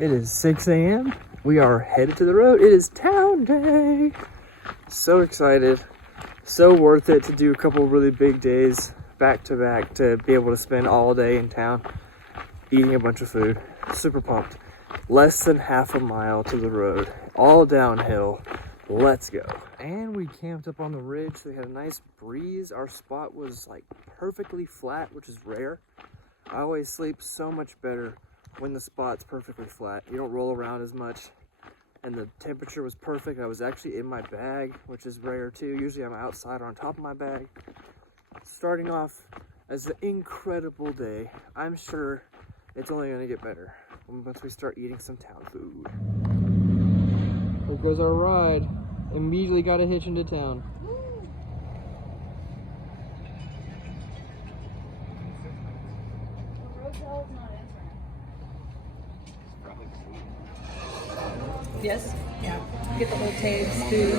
It is 6 a.m. We are headed to the road. It is town day. So excited. So worth it to do a couple really big days back to back to be able to spend all day in town eating a bunch of food. Super pumped. Less than half a mile to the road. All downhill. Let's go. And we camped up on the ridge. So we had a nice breeze. Our spot was like perfectly flat, which is rare. I always sleep so much better when the spot's perfectly flat. You don't roll around as much. And the temperature was perfect. I was actually in my bag, which is rare too. Usually I'm outside or on top of my bag. Starting off as an incredible day. I'm sure it's only gonna get better once we start eating some town food. There goes our ride. Immediately got a hitch into town. Yes? Yeah. Get the old tapes, food.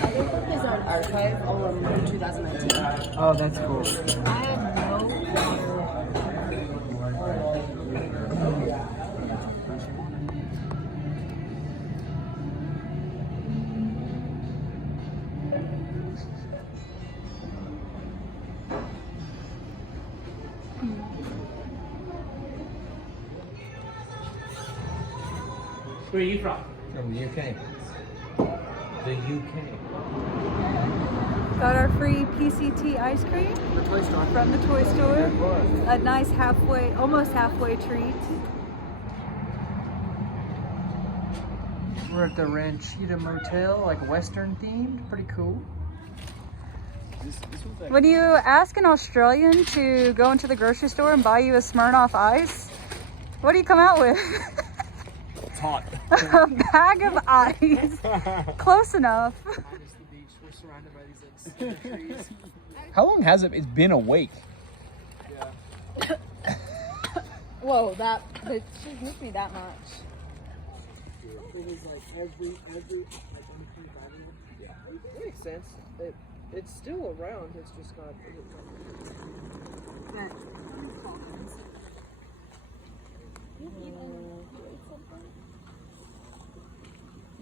I think that is on archive from 2019. Oh, that's cool. I have no Where are you from? From the UK. The UK. Got our free PCT ice cream from the toy store. A nice halfway, almost halfway treat. We're at the Ranchita Motel, like Western themed. Pretty cool. When you ask an Australian to go into the grocery store and buy you a Smirnoff Ice, what do you come out with? It's hot. A bag of ice. Close enough. We're surrounded by these like trees. How long has it? It's been a week. Yeah. Whoa, it just missed me that much. It was like every like under 25 of them. Yeah. It makes sense. It's still around. It's just not.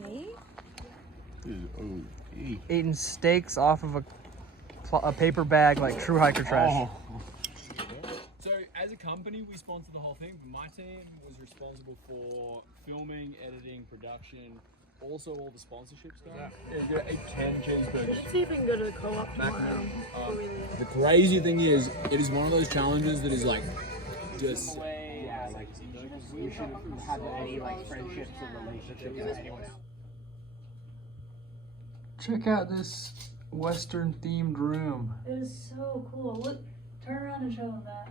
Me? Eating steaks off of a paper bag like true hiker trash. So as a company, we sponsor the whole thing, but my team was responsible for filming, editing, production, also all the sponsorship stuff. Yeah, I ate 10 cheeseburgers. See if we can go to the co-op tomorrow. The crazy thing is, it is one of those challenges that is like just... Yeah, like we shouldn't have any like friendships or relationships with anyone. Check out this Western themed room. It is so cool. Look, turn around and show them that.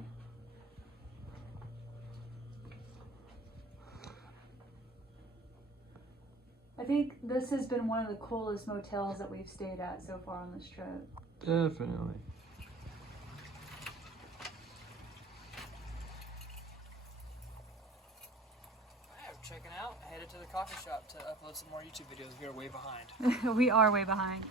I think this has been one of the coolest motels that we've stayed at so far on this trip. Definitely. Checking out, headed to the coffee shop to upload some more YouTube videos. We are way behind. We are way behind.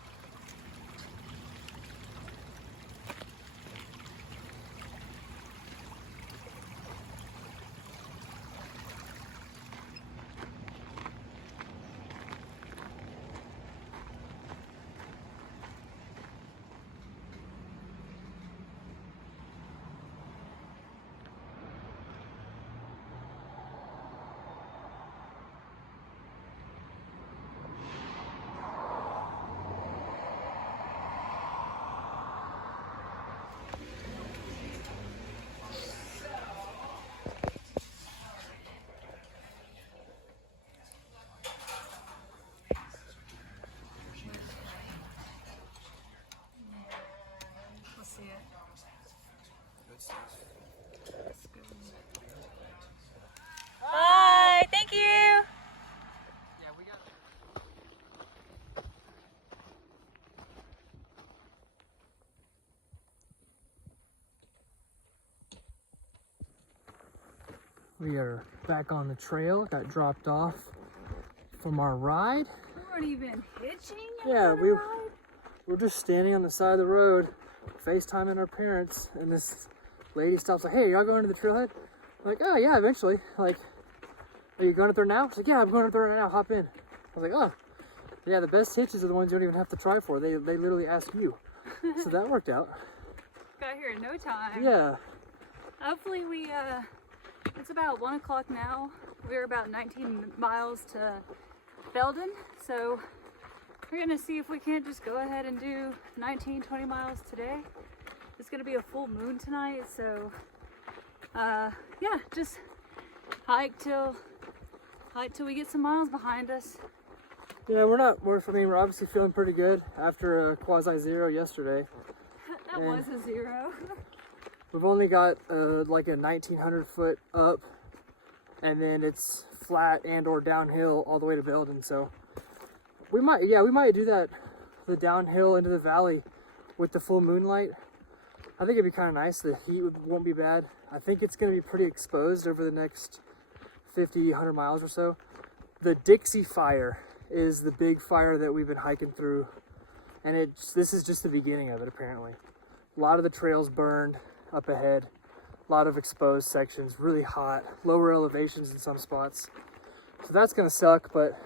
Bye. Thank you. Yeah, we got. We are back on the trail. Got dropped off from our ride. We weren't even hitching. Yeah, we're just standing on the side of the road, FaceTiming our parents, and this lady stops like, "Hey, y'all going to the trailhead?" I'm like, oh yeah, eventually. Like, are you going up there now? She's like, yeah, I'm going up there right now, hop in. I was like, oh, yeah, the best hitches are the ones you don't even have to try for. They literally ask you. So that worked out. Got here in no time. Yeah. Hopefully it's about 1 o'clock now. We're about 19 miles to Belden, so we're gonna see if we can't just go ahead and do 19, 20 miles today. It's gonna be a full moon tonight, so yeah, just hike till we get some miles behind us. Yeah, we're obviously feeling pretty good after a quasi-zero yesterday. That was a zero. We've only got like a 1,900 foot up, and then it's flat and or downhill all the way to Belden. So we might do that, the downhill into the valley with the full moonlight. I think it'd be kind of nice. The heat won't be bad. I think it's going to be pretty exposed over the next 50, 100 miles or so. The Dixie Fire is the big fire that we've been hiking through, and this is just the beginning of it apparently. A lot of the trails burned up ahead, a lot of exposed sections, really hot, lower elevations in some spots. So that's gonna suck, but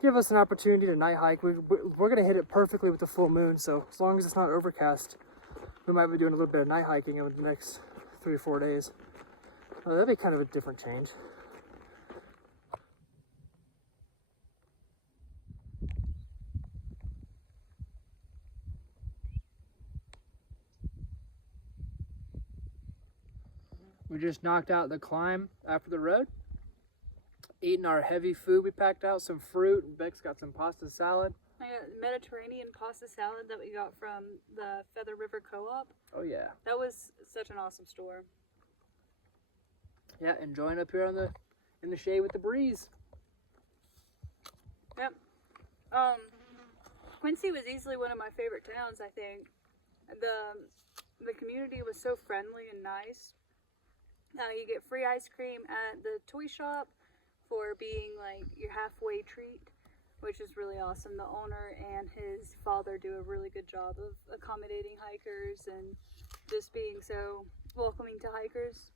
give us an opportunity to night hike. We're gonna hit it perfectly with the full moon, so as long as it's not overcast, we might be doing a little bit of night hiking over the next 3 or 4 days. That'd be kind of a different change. We just knocked out the climb after the road. Eating our heavy food. We packed out some fruit. Beck's got some pasta salad. I got Mediterranean pasta salad that we got from the Feather River Co-op. Oh yeah. That was such an awesome store. Yeah, enjoying up here in the shade with the breeze. Yep. Quincy was easily one of my favorite towns, I think. The community was so friendly and nice. You get free ice cream at the toy shop for being like your halfway treat, which is really awesome. The owner and his father do a really good job of accommodating hikers and just being so welcoming to hikers.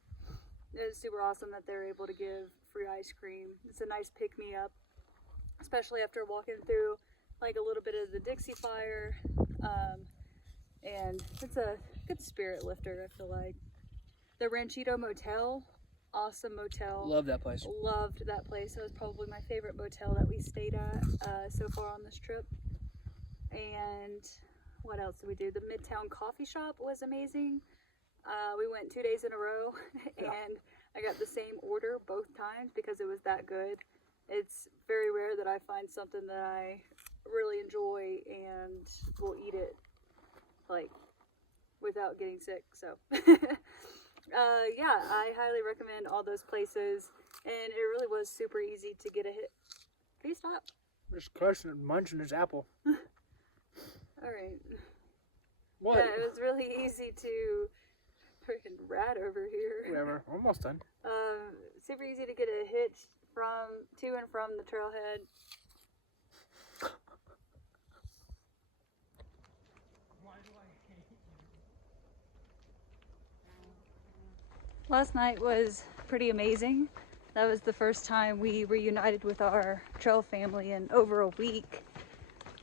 It's super awesome that they're able to give free ice cream. It's a nice pick-me-up, especially after walking through like a little bit of the Dixie Fire, and it's a good spirit lifter, I feel like. The Ranchito Motel, awesome motel. Love that place. Loved that place. It was probably my favorite motel that we stayed at so far on this trip. And what else did we do? The Midtown Coffee Shop was amazing. We went 2 days in a row, and I got the same order both times because it was that good. It's very rare that I find something that I really enjoy and will eat it like without getting sick. So yeah, I highly recommend all those places, and it really was super easy to get a hit. Please stop. Just crushing and munching this apple. All right. What? Yeah, it was really easy to freaking rat over here. Whatever. Almost done. Super easy to get a hitch to and from the trailhead. Last night was pretty amazing. That was the first time we reunited with our trail family in over a week.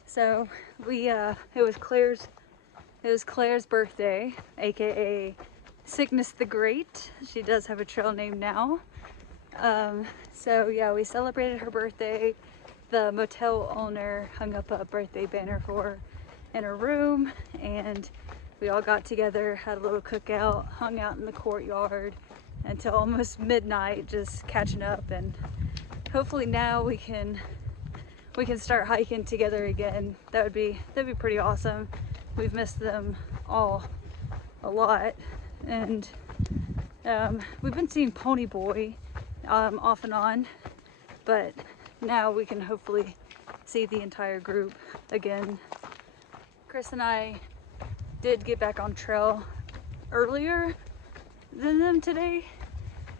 So it was Claire's birthday, aka Sickness the Great. She does have a trail name now. So yeah, we celebrated her birthday. The motel owner hung up a birthday banner for her in her room, and we all got together, had a little cookout, hung out in the courtyard until almost midnight, just catching up, and hopefully now we can start hiking together again. That'd be pretty awesome. We've missed them all a lot, and we've been seeing Pony Boy off and on, but now we can hopefully see the entire group again. Chris and I did get back on trail earlier than them today,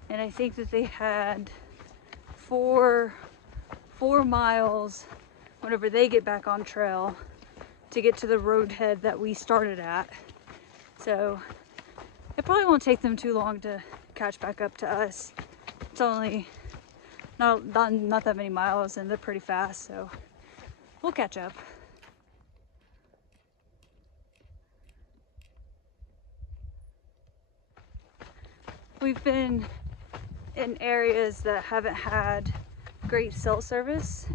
and I think that they had four miles whenever they get back on trail to get to the roadhead that we started at. So it probably won't take them too long to catch back up to us. It's only not that many miles, and they're pretty fast, so we'll catch up. We've been in areas that haven't had great cell service,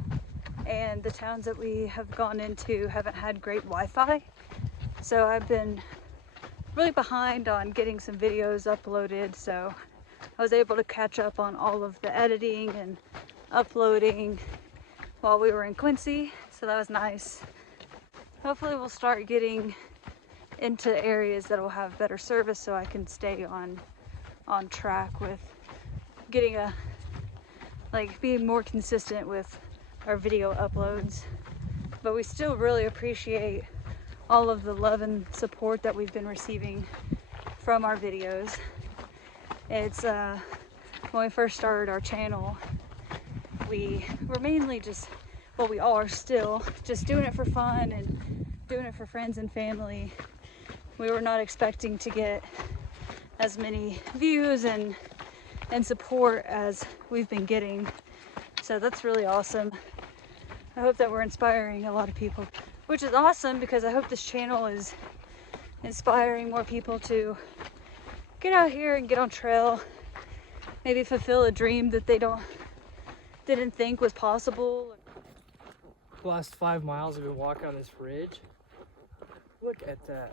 and the towns that we have gone into haven't had great Wi-Fi. So I've been really behind on getting some videos uploaded, so I was able to catch up on all of the editing and uploading while we were in Quincy, so that was nice. Hopefully we'll start getting into areas that will have better service so I can stay on track with getting being more consistent with our video uploads. But we still really appreciate all of the love and support that we've been receiving from our videos. It's when we first started our channel, we were mainly just, well, we are still just doing it for fun and doing it for friends and family. We were not expecting to get as many views and support as we've been getting, so that's really awesome. I hope that we're inspiring a lot of people, which is awesome, because I hope this channel is inspiring more people to get out here and get on trail, maybe fulfill a dream that they didn't think was possible. The last 5 miles we've been walking on this ridge. Look at that.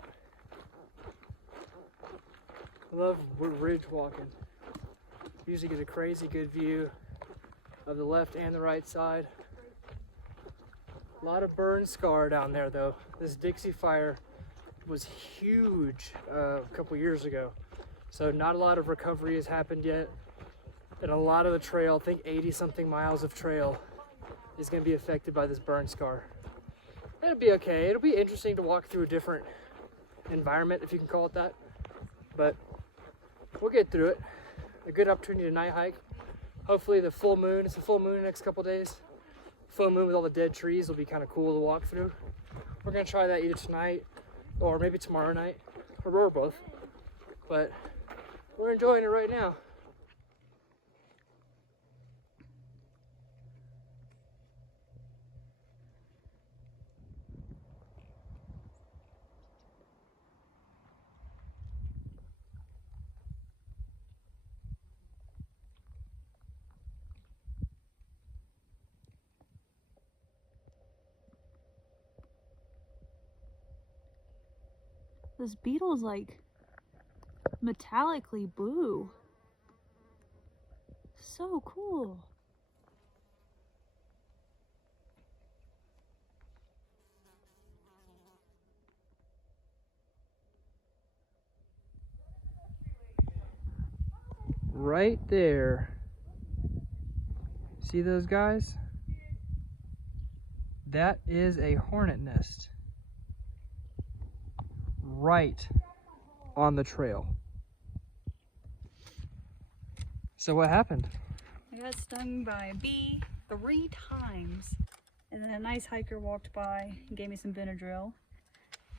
I love ridge walking. Usually get a crazy good view of the left and the right side. A lot of burn scar down there though. This Dixie fire was huge a couple years ago. So not a lot of recovery has happened yet. And a lot of the trail, I think 80 something miles of trail, is going to be affected by this burn scar. It'll be okay. It'll be interesting to walk through a different environment, if you can call it that. But we'll get through it. A good opportunity to night hike. Hopefully the full moon, it's a full moon in the next couple days. Full moon with all the dead trees will be kind of cool to walk through. We're going to try that either tonight or maybe tomorrow night, or both. But we're enjoying it right now. This beetle is like metallically blue. So cool. Right there. See those guys? That is a hornet nest. Right on the trail. So what happened? I got stung by a bee 3 times. And then a nice hiker walked by and gave me some Benadryl.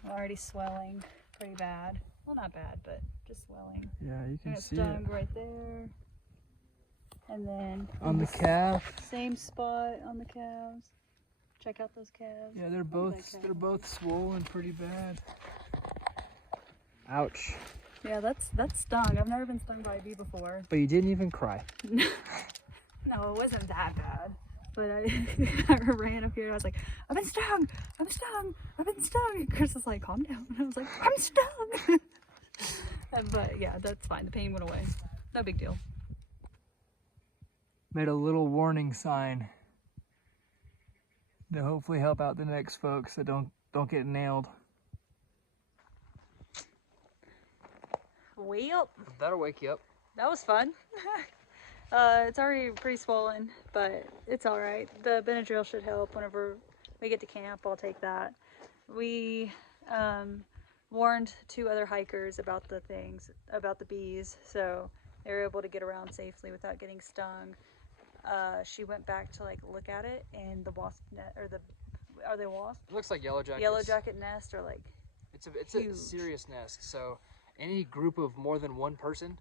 Already swelling pretty bad. Well, not bad, but just swelling. Yeah, you can see stung it. right there. And then On the calf. same spot on the calves. Check out those calves. Yeah, they're both swollen pretty bad. Ouch. Yeah, that's stung. I've never been stung by a bee before. But you didn't even cry. No, it wasn't that bad. But I ran up here and I was like, I've been stung! I'm stung! I've been stung! And Chris was like, calm down. And I was like, I'm stung! But yeah, that's fine. The pain went away. No big deal. Made a little warning sign to hopefully help out the next folks that don't get nailed. Well, That'll wake you up. that was fun. It's already pretty swollen, but it's all right. The Benadryl should help. Whenever we get to camp, I'll take that. We warned 2 other hikers about the bees, so they were able to get around safely without getting stung. She went back to look at it, and the wasp net, or are they wasps? It looks like yellow jackets. Yellow jacket nest are It's a serious nest. So any group of more than 1 person,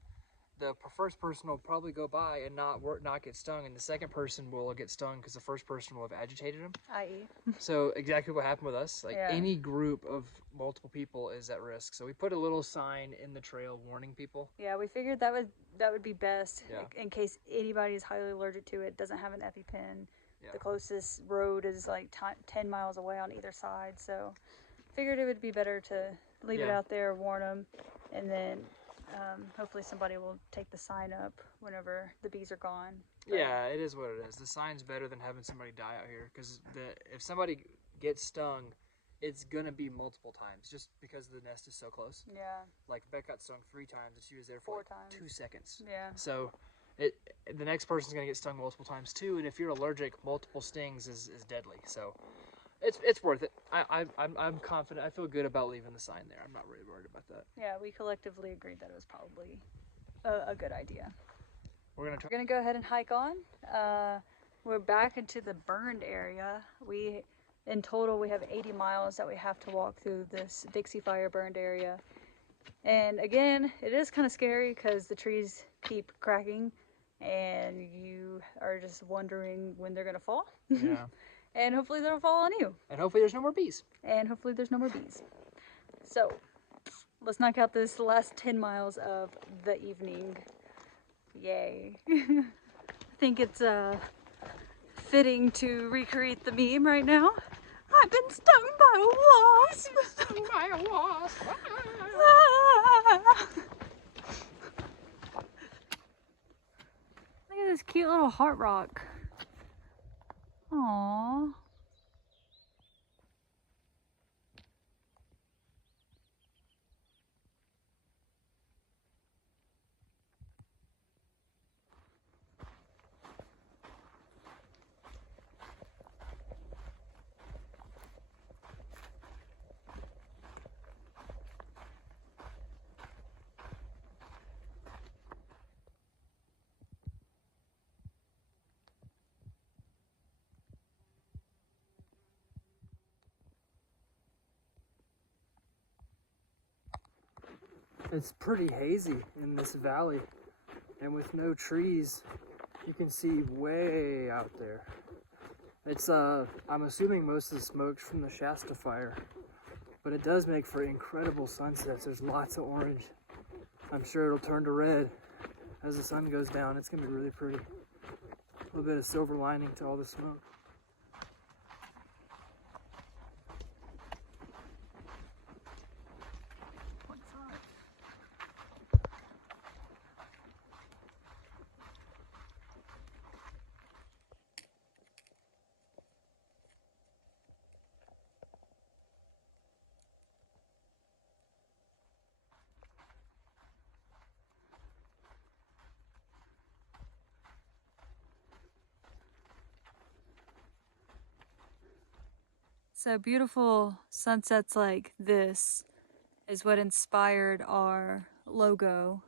the first person will probably go by and not get stung, and the second person will get stung because the first person will have agitated them. I.e. So exactly what happened with us. Like Yeah. any group of multiple people is at risk. So we put a little sign in the trail warning people. Yeah, we figured that would be best, Yeah. like, in case anybody is highly allergic to it, doesn't have an EpiPen. Yeah. The closest road is like 10 miles away on either side, so figured it would be better to leave it Yeah. out there, warn them, and then hopefully somebody will take the sign up whenever the bees are gone. But Yeah, it is what it is. The sign's better than having somebody die out here, because if somebody gets stung, it's gonna be multiple times just because the nest is so close. yeah, Like Beck got stung 3 times and she was there for 4 like times. 2 seconds. Yeah. So the next person's gonna get stung multiple times too, and if you're allergic, multiple stings is deadly. So it's worth it. I'm confident. I feel good about leaving the sign there. I'm not really worried about that. Yeah, we collectively agreed that it was probably a good idea. We're gonna try. We're gonna go ahead and hike on. We're back into the burned area. In total, we have 80 miles that we have to walk through this Dixie Fire burned area. And again, it is kind of scary because the trees keep cracking and you are just wondering when they're gonna fall. Yeah. And hopefully they don't fall on you. And hopefully there's no more bees. And hopefully there's no more bees. So let's knock out this last 10 miles of the evening. Yay. I think it's fitting to recreate the meme right now. I've been stung by a wasp. Stung by a wasp. Ah. Look at this cute little heart rock. Aww. It's pretty hazy in this valley, and with no trees, you can see way out there. It's I'm assuming most of the smoke's from the Shasta fire, but it does make for incredible sunsets. There's lots of orange. I'm sure it'll turn to red as the sun goes down. It's gonna be really pretty. A little bit of silver lining to all the smoke. So beautiful sunsets like this is what inspired our logo.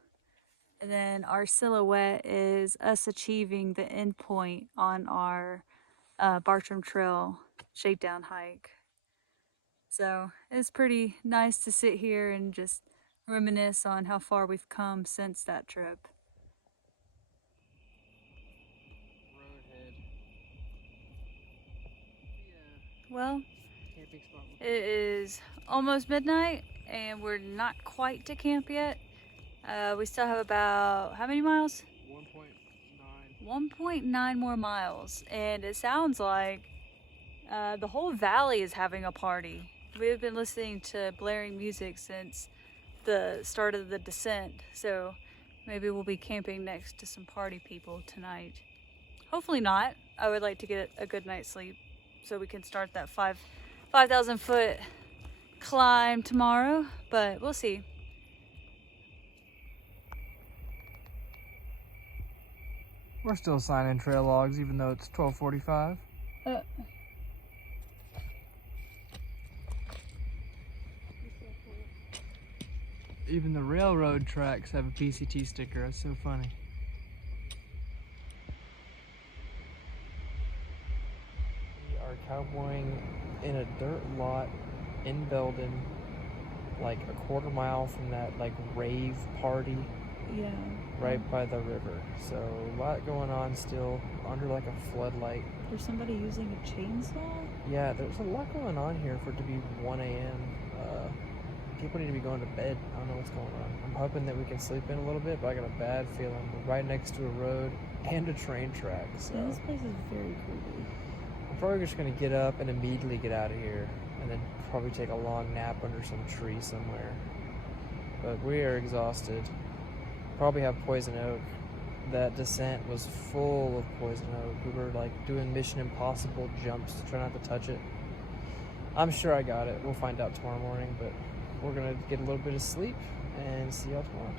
And then our silhouette is us achieving the end point on our Bartram Trail shakedown hike. So it's pretty nice to sit here and just reminisce on how far we've come since that trip. Well, it is almost midnight and we're not quite to camp yet. We still have about, how many miles? 1.9. 1.9 more miles, and it sounds like the whole valley is having a party. We've been listening to blaring music since the start of the descent, so maybe we'll be camping next to some party people tonight. Hopefully not. I would like to get a good night's sleep so we can start that 5,000 foot climb tomorrow, but we'll see. We're still signing trail logs even though it's 12:45. Even the railroad tracks have a PCT sticker. That's so funny. We are cowboying in a dirt lot in Belden, like a quarter mile from that like rave party Yeah. right by the river. So a lot going on still under like a floodlight. There's somebody using a chainsaw? Yeah, there's a lot going on here for it to be 1 a.m. People need to be going to bed. I don't know what's going on. I'm hoping that we can sleep in a little bit, but I got a bad feeling. We're right next to a road and a train track. So Yeah, this place is very creepy. I'm probably just going to get up and immediately get out of here and then probably take a long nap under some tree somewhere. But we are exhausted. Probably have poison oak. That descent was full of poison oak. We were like doing Mission Impossible jumps to try not to touch it. I'm sure I got it. We'll find out tomorrow morning, but we're gonna get a little bit of sleep and see y'all tomorrow.